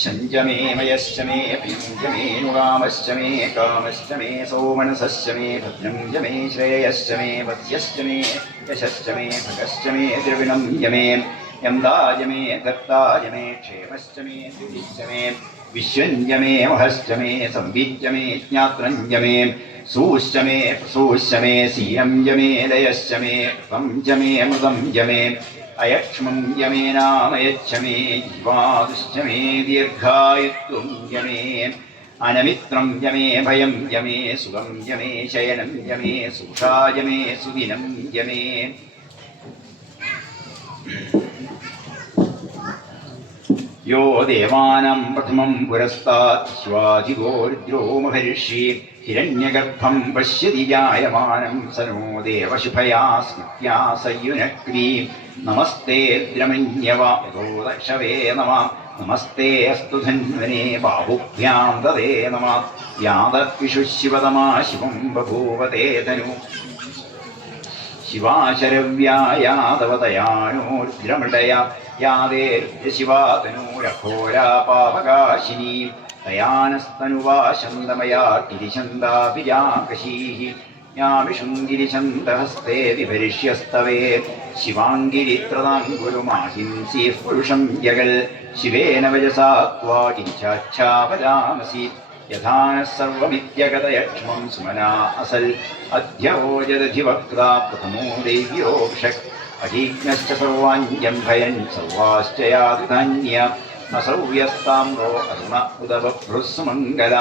शञ्जमे मयश्च मे प्रियञ्च मे नुरामश्च मे कामश्च मे सौमनसश्च मे भद्रञ्च मे श्रेयश्च मे वत्स्यश्च मे यशश्च मे भगश्च मे द्रविणं य मे यन्दाय मे दत्ताय मे क्षेमश्च मे द्युतिश्च मे विश्वञ्ज मे महश्च मे संविद्य मे ज्ञात्रञ्ज मे सूश्च मे प्रसूश्च मे सीरं य मे लयश्च मे त्वं च मे मृदं य मे अयक्ष्मं यमे नामयच्छ मे जीवादुश्च मे दीर्घायुत्वं यमे अनमित्रं यमे भयं यमे सुखं यमे शयनं यमे सुषा यमे सुदिनं यमे യോ ദേവാനം പ്രഥമം പുരസ്താത് ശിവാജിഗോരുദ്രോ മഹർഷി ഹിരണ്യഗർഭം പശ്യതി ജായമാനം സനോ ദേവശുഭയാ സ്മൃത്യാ സയുനക്രീ നമസ്തേ ദ്രമന്യവാതോദശവേ നമ. നമസ്തേ അസ്തു ധന്വനെ ബാഹുഭ്യാം തദേ നമ. യാതർപ്പിഷു ശിവതമാ ശിവം ബഭൂവതേ തനു. ശിവാശരവ്യായാതവതയാനോരുദ്രമൃഡയ ദയാനസ്തനുവാശന്ദമയാ ശിവാതനൂരഘോരാ പാപകാശിനീ തയാനസ്തനുവാശന്തമയാ ഗിരിശന്താഭിജാകശീः യാമിഷുംഗിരിശന്തഹസ്തേ വിഭരിഷ്യസ്തവേ ശിവാംഗിരിത്രതാം പുരുഷം ജഗൽ ശിവേന വജസാ ത്വാ കിഞ്ചാച്ഛാപരാമസി യഥാനസർവമിത്യഗതയക്ഷ്മം സുമനാ അസൽ അധ്യവോജദധിവക്താ പ്രഥമോ ദൈവ്യോക്ഷക് അജീജ്ഞശ്ച സർവാഞ്ജം ഭയൻ സർവാശ്ചയാധിധാന്യ അസൗവ്യസ്താമ്രോ അരുണ ഉദഭ്രുസ്സുമംഗല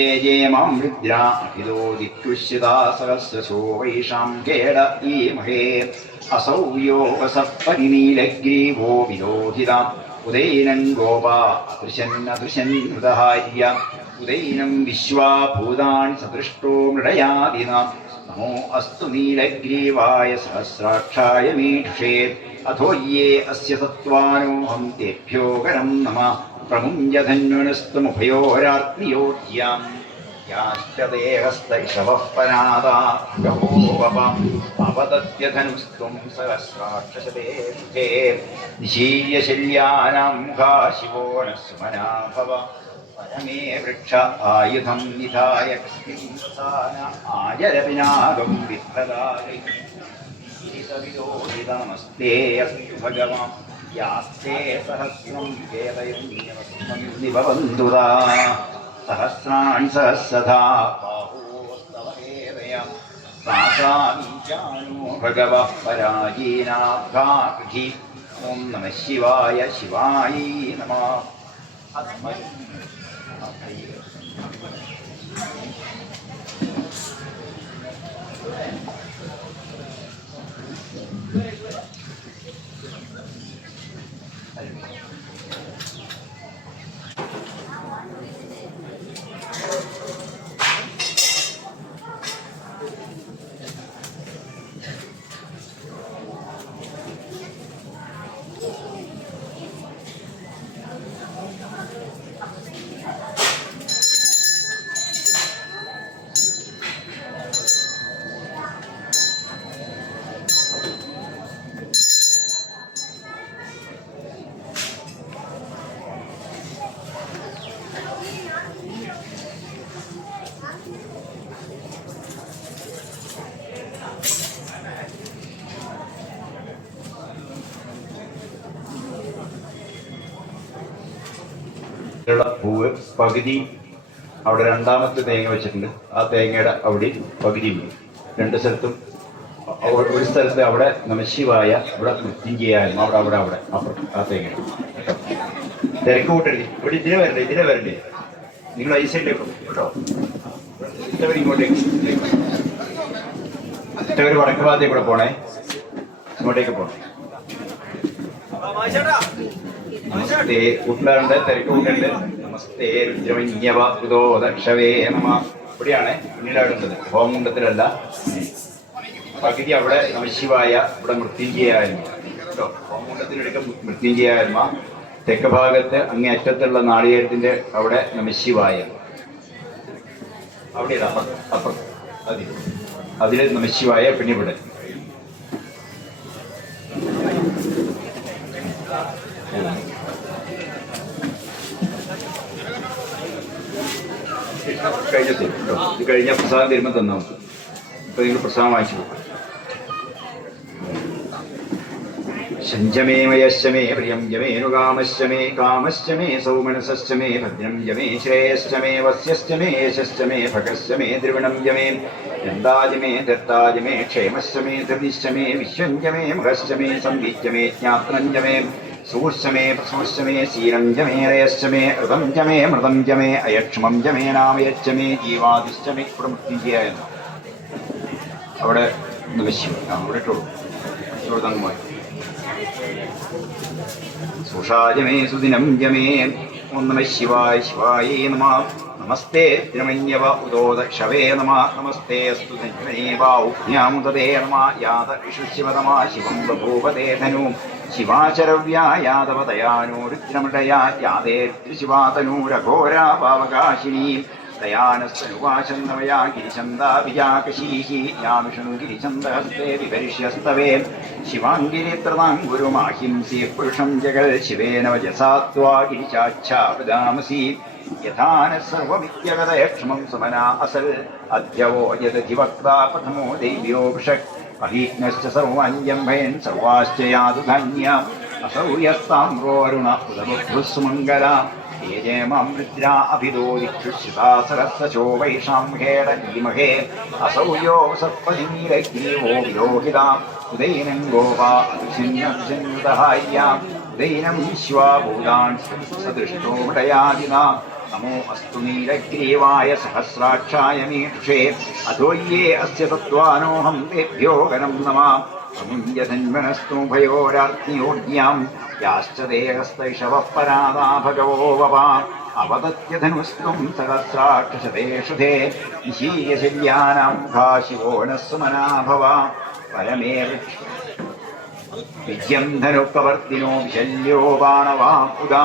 ഏജേമാം ജേമാം രുദ്ര അഖിലോ ദിക്യുഷിതാ സഹസ്രസോ വൈഷാംഖേട ഈ മഹേ അസൗവ്യോവസപ്പരിനീലഗ്രീവോ വിരോധിത ഉദൈനൻ ഗോപാ അദൃശന്നദൃശൻ ഹൃദഹാര്യ ഉദൈനം വിശ്വാഭൂതാൻ സദൃഷ്ടോ മൃടയാദിന നമോ അസ്തു നീലഗ്രീവായ സഹസ്രാക്ഷായ മീക്ഷേ അഥോ യേ അസ്യ സത്വാനോഹം തേഭ്യോ കരം നമ. പ്രമുഞ്ചധന്വനസ്തുമുഭയോരാത്മിയോധ്യാം യാശ്ചദേഹസ്തൈഷവഃപനാദാവപത്യധനുസ്ത്വം സഹസ്രാക്ഷശതേ നിശീല്യശല്യാനാം കാശിവോ നസുമനാഭവ मीढुषे अथो ये अस्य सत्त्वानोऽहं तेभ्यो करं नमः प्रमुञ्जधन्वनस्तमुभयोरात्मियोज्याम् याश्च देहस्तैषवः पनादा गहोवप अपतत्यधनुस्त्वं सहस्राक्षशते शुभे निशील्यशल्यानां मुखा शिवो नः सुमना भव परमे वृक्ष आयुधं निधाय आजरपिनागं विप्रदाय सविदोहितमस्ते अस्तु भगवान् यास्ते सहस्रं वेदयन्यवस्तं निभवन्तुदा सहस्राणि सहस्रधा बाहोस्तव वेदय सासामीचानो भगवः पराजीनाब्धाकृधि ॐ नमः शिवाय शिवायै नमः अस्मै Thank you. പൂവ് പകുതി അവിടെ രണ്ടാമത്തെ തേങ്ങ വെച്ചിട്ടുണ്ട്. ആ തേങ്ങയുടെ അവിടെ പകുതി രണ്ട് സ്ഥലത്തും ഒരു സ്ഥലത്ത് അവിടെ നമശിവായ ഇവിടെ മൃത്യുഞ്ജയായിരുന്നു അവിടെ അവിടെ അവിടെ. അപ്പുറം ആ തേങ്ങ തിരക്ക് കൂട്ടരുത്. ഇവിടെ ഇതിനെ വരണ്ടേ ഇതിനെ വരണ്ടേ? നിങ്ങൾ ഐ സൈഡിലേക്ക് കേട്ടോ. ഇങ്ങോട്ടേക്ക് ഇഷ്ടവർ വടക്ക് ഭാഗത്തേക്ക് കൂടെ പോണേ. ഇങ്ങോട്ടേക്ക് പോണേ. കൂട്ടുകാരുണ്ട് തിരക്ക് കൂട്ടുണ്ട് നമസ്തേ രുദ്രമന്യവ ഉദോ നമ. ഇവിടെയാണ് പിന്നീടാടുന്നത് ഹോമകുണ്ടത്തിലല്ല. പകുതി അവിടെ നമശിവായ ഇവിടെ മൃത്യുഞ്ജയായിരുന്നു. കേട്ടോ? ഹോമകുണ്ടത്തിനടുക്ക മൃത്യുഞ്ജയായ്മ തെക്ക് ഭാഗത്ത് അങ്ങേ അറ്റത്തുള്ള നാളികേരത്തിന്റെ അവിടെ നമശിവായ. അവിടെ അപ്പുറത്ത് അതിൽ അതിൽ നമശിവായ പിന്നെ ഇവിടെ. കഴിഞ്ഞ കേട്ടോ ഇത് കഴിഞ്ഞ പ്രസാദം തരുമ്പോൾ തന്നാൽ നമുക്ക് ഇപ്പൊ നിങ്ങൾ പ്രസാദം വാങ്ങിച്ചു പോകും ശഞ്ചമേ മയശ്ചമേ പ്രിയം ജമേനുകാമശ്ചമേ കാമശ്ചമേ സൗമനസശ്ചമേ ഭദ്രം ജമേ ശ്രേയശ്ചമേ വസ്യശ്ചമേ യശശ്ചമേ ഭഗശ്ചമേ ദ്രിവിണം ജമേ ദന്താജമേ ദത്താജമേ ക്ഷേമശ്ചമേ ധൃതിശ്ചമേ വിശ്വഞ്ജമേ മഹശ്ചമേ സംവിജ്യമേ ജ്ഞാത്രം ജമേ സൂർശമേ പ്രസൂക്ഷമേ ശീലം ജമേ രയശ്ചമേ ഋതം ജമേ മൃതം ജമേ അയക്ഷമം ജമേ നാമയച്ഛമേ ജീവാദിശ്ചമേ പ്രമുക്തിജയ എന്ന്. അവിടെ നമശ്യം ആ അവിടെ ഇട്ടോളൂ സുഷാജമേ സുദിനം ജമേ ഓം നമ ശിവായ ശിവായേ നമ. നമസ്തേ ദ്രമന്യവ ഉദോദക്ഷവേ നമ. നമസ്തേ അസ്തു വാ വാഉഭ്യാമുദതേ നമ. യാത ഇഷുശിവതമ ശിവം ബഭൂവതേ ധനു. ശിവാചരവ്യാ യാദവതയാനോ രുദ്രമൃഡയാ യാതേ ത്രിശിവാതനൂരഘോരാ പാവകാശിനീ ദയാനസ്തനുവാചന്ദമയാ ഗിരിചന്ദാഭിജാകശീഹി യാ വിഷ്ണു ഗിരിചന്ദഹസ്തേ വിപരിഷ്യസ്തവേ. ശിവാംഗിരിത്രതാം ഗുരുമാഹിംസി പുരുഷം ജഗൽ ശിവേന വജസാത്വാ ത്വാ യഥാനസർവമിത്യഗതയക്ഷമം യഥാന സർവമിത്യഗതയക്ഷ്മം സമനാ അസൽ. അദ്യവോ യദധിവക്താ പ്രഥമോ ദൈവ്യോ വൃഷക് അഹീജ്ഞശ്ച സർവാഞ്ജം ഭയൻ സർവാശ്ച യാതു ധാന്യ അസൗ യസ്താമ്രോരുണ ഉദബുദ്ധുസ്മംഗല ഏജേമാം രുദ്രാ അഭിദോ ദിക്ഷുശ്രിതാ സഹസ്രശോ വൈഷാംഹേട ജീമഹേ അസൗ യോ സപ്പതിനീരഗ്രീവോ വിരോഹിതാ. ഉദൈനം ഗോപാ അനുചിന്യനുതഹാര്യാം ഉദൈനം വിശ്വാഭൂതാൻ നമോ അസ്തു നീലഗ്രീവായ സഹസ്രാക്ഷായ മീക്ഷേ അധോയ്യേ അസ്യ തത്വാനോഹം തേഭ്യോ ഗനം നമ പ്രമുഞ്ജധന്വനസ്തു ഭയോരാർത്തിയോജ്ഞാം യാശ്ച ദേഹസ്തൈഷവ പരാതാ ഭഗവോ വപ അവതത്യധനുസ്തും സഹസ്രാക്ഷശതേഷുധേ നിശീയശല്യാനാം കാശിവോണ സുമനാഭവ സുമനാ ഭവ പരമേ വിജ്യം ധനുപ്രവർത്തിനോ ശല്യോ ബാണവാമുദാ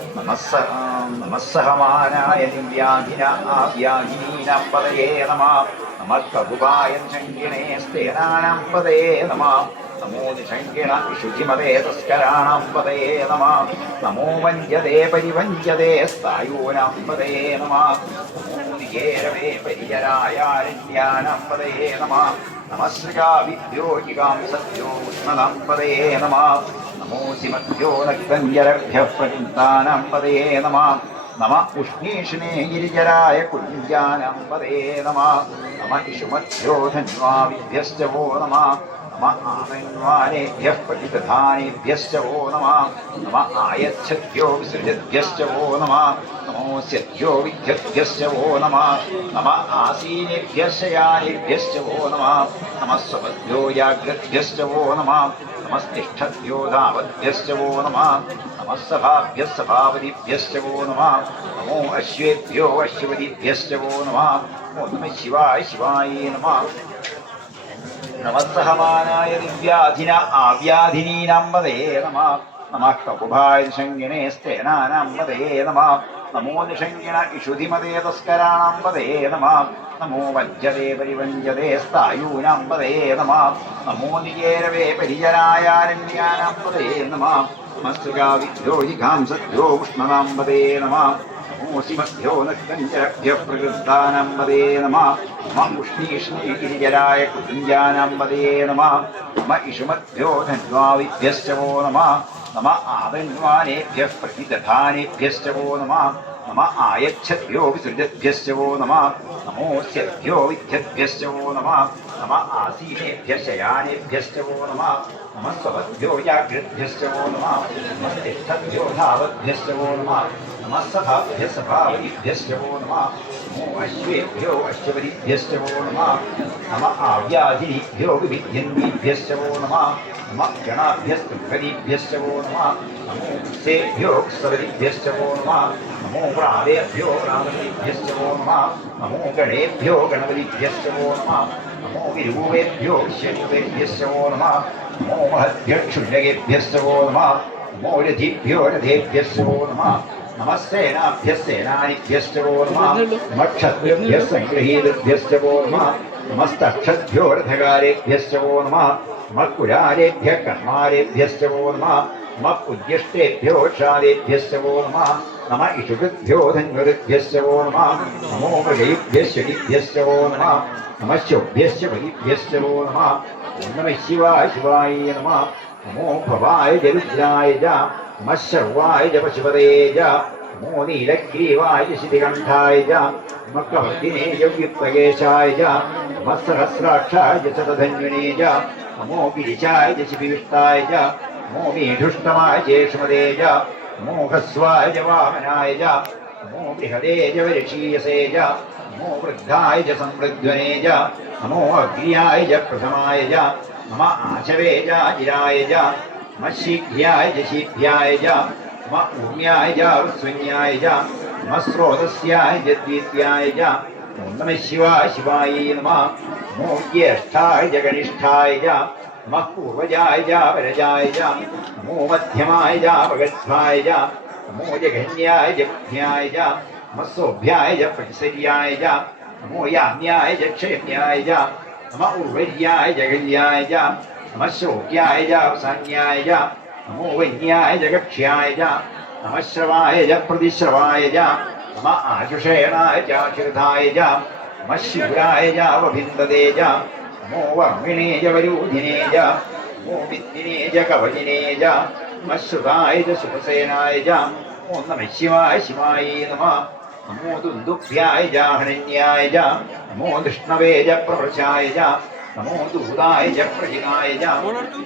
നമസ്സഹമാനായ ദിവ്യാധിന ആവ്യാധീനാം പതയേ നമ. നമക്കകുപായ ശങ്കിണേ സ്തേനാനാം പതയേ നമ. നമോ നിഷങ്കിണ ശുചിമതേ തസ്കരാണാം പതയേ നമ. നമോ വഞ്ചതേ പരിവഞ്ചതേ സ്ഥായൂനാം പതയേ നമ. നമോ നികേരവേ പരിചരായാരണ്യാനാം പതയേ നമ. നമസ്കാവിദ്യോജികാം സത്യോ ഉഷ്ണതാം പതയേ നമ നമോസിമധ്യോ നക്തഞ്ജരഭ്യ പ്രചിന്താനാം പതയേ നമ നമ ഉഷ്ണീഷിണേ ഗിരിജരായ കുഞ്ചാനാം പതയേ നമ നമ ഇഷുമധ്യോധന്വാ ധന്വാവിഭ്യശ്ച വോ നമ നമ ആനന്വാനേഭ്യഃ പ്രതിദധാനേഭ്യശ്ച വോ നമ നമ ആയച്ഛദ്യോ വിസൃജദ്ഭ്യശ്ച വോ നമ നമോസ്യദ്യോ വിദ്യദ്ഭ്യശ്ച വോ നമ നമ ആസീനേഭ്യശയാനേഭ്യശ്ച വോ നമ നമ സ്വപദ്യോ ജാഗ്രദ്ഭ്യശ്ച വോ നമ നമസ്തിഷ്ഠദ്യോ ധാവദ്ഭ്യശ്ച വോ നമ നമഃ സഭാഭ്യഃ സഭാപതിഭ്യശ്ച വോ നമ നമോ അശ്വേഭ്യോ അശ്വതിഭ്യശ്ച വോ നമ നമോ നമ ശിവായ ശിവായേ നമ നമസ്സഹമാനായ ദിവ്യാധിന ആവ്യാധിനീനാം പതേ നമ നമഃ ശങ്കിണേ സ്തേനാനാം പതേ നമ നമോ നിഷങ്കിണ ഇഷുധിമതേ തസ്കരാണാം പതേ നമ നമോ വജ്ജതേ പരിവഞ്ജതേ സ്ഥായൂനാം പതേ നമ നമോ നികേരവേ പരിചരായാരണ്യാനാം പതേ നമ നമസ്തൃകാവിദ്യോ ജിഘാം സദ്യോ ഉഷ്ണനാം പതേ നമ നമോസിമധ്യോ നക്തഞ്ചരഭ്യ പ്രകൃതാനാം പദേ നമ. നമ ഉഷ്ണീഷ്ണീഗിരിജരായ കുഞ്ചാനാം പദേ നമ. നമ ഇഷുമധ്യോ ധന്വാവിഭ്യശ്ച വോ നമ. നമ ആദന്വാനേഭ്യ പ്രതിദധാനേഭ്യശ്ച വോ നമ. നമ ആയച്ഛദ്ഭ്യോ വിസൃജദ്ഭ്യശ്ച വോ നമ. നമോസ്യഭ്യോ വിദ്യദ്ഭ്യശ്ച വോ നമ. നമ ആസീനേഭ്യ ശയാനേഭ്യശ്ച വോ നമ. നമ സ്വഭ്യോ ജാഗ്രദ്ഭ്യശ്ച വോ നമ. നമസ്തിഷ്ഠഭ്യോ ധാവദ്ഭ്യശ്ച വോ നമ. നമ സഭാഭ്യ സഭാവതിഭ്യശ്ച വോ നമ നമോ അശ്വേഭ്യോ അശ്വതിഭ്യശ്ച വോ നമ നമ ആവ്യാധിനിഭ്യോ വിവിധ്യന്തിഭ്യശ്ച വോ നമ നമ ഗണാഭ്യസ്തുഭ്യശ്ച വോ നമ നമോ സേഭ്യോ സവതിഭ്യശ്ച വോ നമ നമ നമോ പ്രാതേഭ്യോ പ്രാതേഭ്യശ്ച വോ നമ നമോ ഗണേഭ്യോ ഗണപതിഭ്യശ്ച വോ നമ നമോ വിരൂപേഭ്യോ ശരീരേഭ്യശ്ച വോ നമ നമോ മഹദ്ഭ്യക്ഷുല്ലകേഭ്യശ്ച വോ നമ നമോ രഥിഭ്യോ രഥേഭ്യശ്ച വോ നമ നമസ്തേനാഭ്യസ്തേനാനിഭ്യശ്ച വോ നമ നമക്ഷത്രിഭ്യः സംഗൃഹീതഭ്യശ്ച വോ നമ നമസ്തക്ഷദ്ഭ്യോ രഥകാരേഭ്യശ്ച വോ നമ നമക്കുരാരേഭ്യः കർമാരേഭ്യശ്ച വോ നമ നമ ഉദ്യഷ്ടേഭ്യോ ക്ഷാദേഭ്യശ്ച വോ നമ നമ ഇഷുകൃഭ്യോ ധന്വൃഭ്യശ്ച വോ നമ നമോ മൃഗൈഭ്യശ്ച വോ നമ നമ ശുഭ്യശ്ച ബലിഭ്യശ്ച വോ നമ ഓം നമ ശിവായ ശിവായ നമ നമോ ഭവായ ജരുദ്രായ ച നമ ശർവായ ജ പശുപതേ ച നമോ നീലഗ്രീവായ ശിതികണ്ഠായ ച നമ കവർദിനേ യവ്യുക്തകേശായ ച നമ സഹസ്രാക്ഷായ ച ശതധന്വനേ ച നമോ ഗിരിശായ ച ശിപിവിഷ്ടായ ച നമോ മീഠുഷ്ടമായ ചേഷുമതേ ച നമോ ഹസ്വായ ച വാമനായ ച നമോ ബൃഹദേ ച വരിഷീയസേ ച നമോ വൃദ്ധായ ച സംവൃദ്ധ്വനേ ച നമോ അഗ്നിയായ ച പ്രഥമായ ച നമ ആശവേ ച ചിരായ ച നമ ശീഘ്യായ ച ശീഘ്യായ ച നമ ഊമ്യായ ച വൃസ്വന്യായ ച നമ സ്രോതസ്യായ ച ദ്വീത്യായ ച ഓം നമ ശിവായ ശിവായ നമ നമോ ജ്യേഷ്ഠായ ച കനിഷ്ഠായ ച നമ പൂർവജായ ച വരജായ ച നമോ മധ്യമായ ച പകത്വായ ച നമോ ജഘന്യായ ച ബുദ്ധ്യായ ച നമ സോഭ്യായ ച പ്രതിസര്യായ ച നമോ യാമ്യായ ച ക്ഷേമ്യായ ച നമ ഉർവര്യായ ച കല്യായ ച നമ ശ്രോക്യായ ച അവസാന്യായ ച നമോ വന്യായ ച കക്ഷ്യായ ച നമ ശ്രവായ ച പ്രതിശ്രവായ ച നമ ആശുഷേണായ ച ശിർധായ ച നമ ശിവരായ ച വഭിന്ദതേ ച നമോ വർമ്മിണേ ച വരൂധിനേ ച നമോ വിദ്ധിനേ ച കവചിനേ ച നമ ശ്രുതായ ച സുഖസേനായ ച ഓം നമ ശിവായ ശിവായ നമ നമോ ദുന്ദുഭ്യായ ച ഹനന്യായ ച നമോ ദൃഷ്ണവേ നമോ ദൂതായ ച പ്രജിനായ ച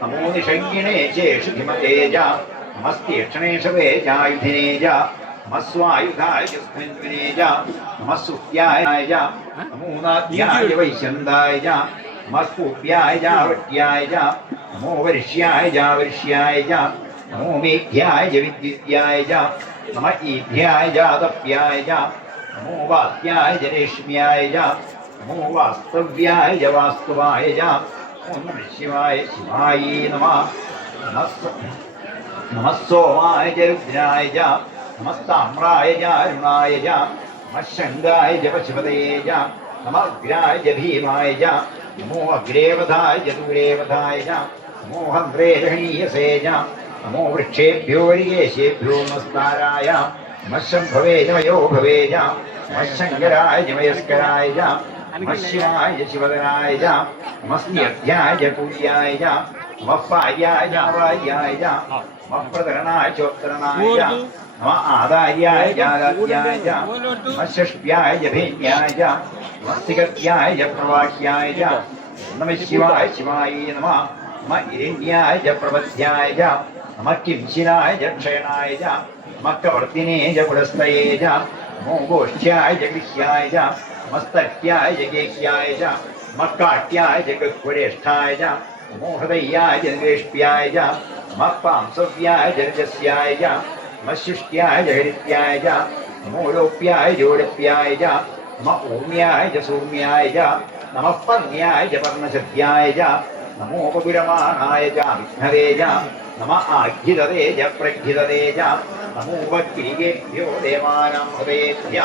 നമോ നിഷംഗിണേ ചേഷുധിമതേ ച നമസ്തീക്ഷണേഷവേ ചായുധിനേ ച നമസ്വായുധായ ച സ്മന്വിനേ ച നമസ്സുത്യായ ച നമോ നാദ്യായ വൈശന്തായ ച നമസ്കൂപ്യായ ച വട്യായ ച നമോ വരിഷ്യായ ച വരിഷ്യായ ച നമോ മേഘ്യായ ച വിദ്യുത്യായ ച നമ ഈഭ്യായ ച തപ്യായ ച നമോ വാസ്യായ ച രേഷ്മ്യായ ച നമോ വാസ്തവ്യായ ച വാസ്തവായ ച ഓം നമ ശിവായ ശിവായ നമ നമസ് നമസ്സോമായ ച രുദ്രായ ച നമസ്താമ്രായ ച അരുണായ ച നമശങ്കായ ച പശുപതയെ ച നമ ഉഗ്രായ ച ഭീമായ ച നമോ അഗ്രേവധായ ച ദൂരേവധായ ച നമോ ഹന്ത്രേ ജഹനീയസേ ച നമോ വൃക്ഷേഭ്യോ വരികേശേഭ്യോ നമസ്കാരായ നമശംഭവേ ച വയോ ഭവേ ച നമശങ്കരായ ച വയസ്കരായ ച നമശിവായ ച ശിവതരായ ച നമസ്ത്യധ്യായ ച പൂര്യായ ച നമഃപാര്യായ ച വാര്യായ ച നമഃപ്രതരണായ ചോത്തരണായ ച നമ ആദാര്യായ ജാതാര്യായ ച നമഃഷ്ട്യായ ച ഭേന്യായ ച നമസ്തികത്യായ ച പ്രവാഹ്യായ ച നമ ശിവായ ശിവായ നമ നമ ഇരണ്യായ ച പ്രപദ്യായ ച നമ കിംശിനായ ച ക്ഷയണായ ച നമ കവർത്തിനേ ച പുരസ്തയേ ച നമോ ഗോഷ്ഠ്യായ ച ജഗേക്യായ ച നമസ്തഹ്യായ ജഗക്കുരേഷ്ഠായ ച നമ ജനകേഷ്പ്യായ ച മപ്പാംസവ്യായ ജനജസ്യായ ച നിവേഷ്പ്യായ ജഹരിത്യായ ച രജസ്യായ ച നമ ശിഷ്ട്യായ ച ഹരിത്യായ ച നമോ ലോപ്യായ ജോഡപ്യായ ച നമ ഊമ്യായ ച സൂമ്യായ ച നമപ്പന്യായ ച പർണശദ്യായ ച നമോപപുരമാണായ ച വിഘ്നതേ ച നമ ആഖ്യിതതേ ച പ്രഖ്യിതതേ ച നമോപക്രിയേഭ്യോ ദേവാനാം ഹൃദയേഭ്യ.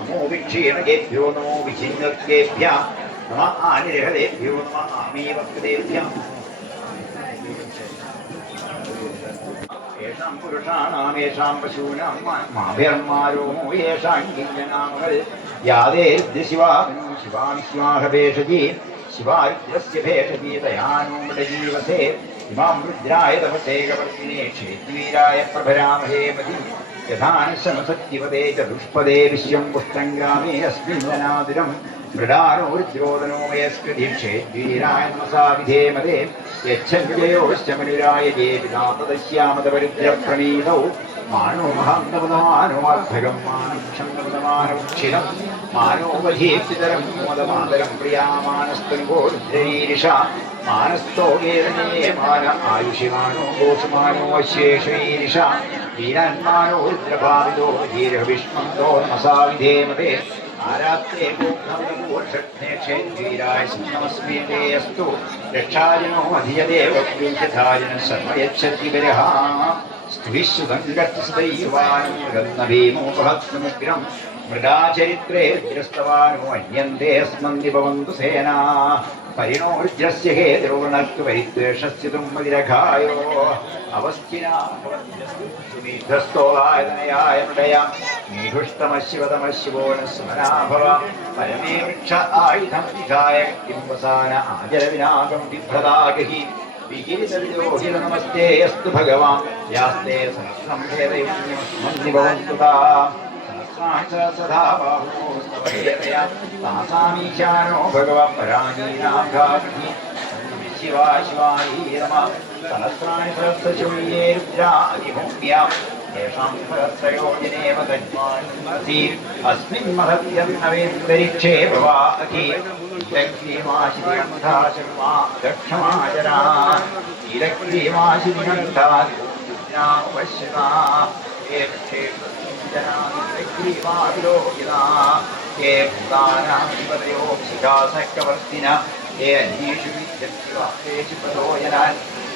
നമോ വിക്ഷീണകേഭ്യോ നമോ വിഛിന്നേഭ്യ നമ ആനിരഹതേഭ്യോ നമ പശൂനാം മാഭിർമാരോമോ യേഷാം കിഞ്ചനാമകൾ യാതേ ശിവാനോ ശിവാമി സ്വാഹഭേഷജി ശിവാരുദ്രസ്യ ഇമാം രുദ്രായ തപസേകവർത്തിനെ ക്ഷേത്രീരായ പ്രഭരാമഹേ യഥാനശമസത്യവതേ ചതുഷ്പദേ വിശ്വം പുഷ്ടംഗ്രാമേ അസ്മിൻ ജനാതിരം മൃഡാനോ രുദ്രോദനോ മയസ്കൃതീക്ഷേത്വീരായ നമസാ വിധേമതേ യച്ഛന്വിജയോശ്ചമനുരായ ജേ പിതാപദശ്യാമതപരിദ്രപ്രണീതൗ മാനോ മഹാന്തപദമാനോമാർത്ഥകം മാനം ക്ഷന്തപദമാനോക്ഷിണം മാനോപധീപ്തിതരം മോദമാതരം പ്രിയാമാനസ്തുനികോ രുദ്രീരിഷ മാനസ്തോ വേദനേ മാന ആയുഷിമാനോ ദോഷമാനോ വീരാന്മാരോദ്രഭാവിതോ ധീരവിഷ്മന്തോ നമസാവിധേമതേ മൃഗാചരിത്രേ ഗ്രസ്തവാനോ അന്യന്തേ സ്മന്തി സേനാ. പരിണോർജ്രസ്യ ഹേ ദ്രോണർക്ക് പരിദ്വേഷസ്യ തുമ്മതിരഘായോ വൃക്ഷ ആയുധം വിധായ കിംവസാന ആചരവിനാഗം ബിഭ്രതാഗഹി വികിരിതവിലോഹിത നമസ്തേ അസ്തു ഭഗവാൻ യാസ്തേ സഹസ്രം ബാഹോ താസാമീശാനോ ഭഗവൻ പരാജീനാഘാതി ശിവാ ശിവായി രമ സഹസ്രാണി സഹസ്രശൂന്യേ രുദ്രാതിഭൂമ്യാം യേഷാം സഹസ്രയോജനേവ തന്മാനസീർ അസ്മിൻ മഹത്യം നവേന്തരിക്ഷേ ഭവാഹി ഇലക്രീമാശിതികണ്ഠാശർമാ ദക്ഷമാചരാ. ഇലക്രീമാശിതികണ്ഠാപശ്യതാ ജനാഗ്രീവാവിലോകിതാ ഹേ ഭൂതാനാധിപതയോ ശിഖാസക്കവർത്തിന ഹേ അന്യേഷു വിദ്യത്വാേഷു പ്രചോദനാൻ ഏവദമ്പതിരക്ഷയ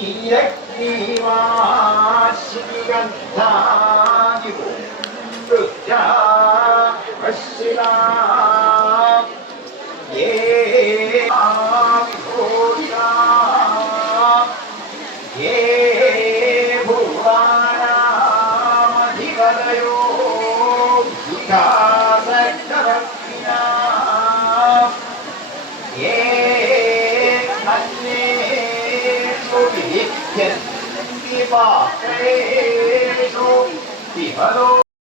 ीरक्तिवासिगन्धानि पुण्डुजा Hello.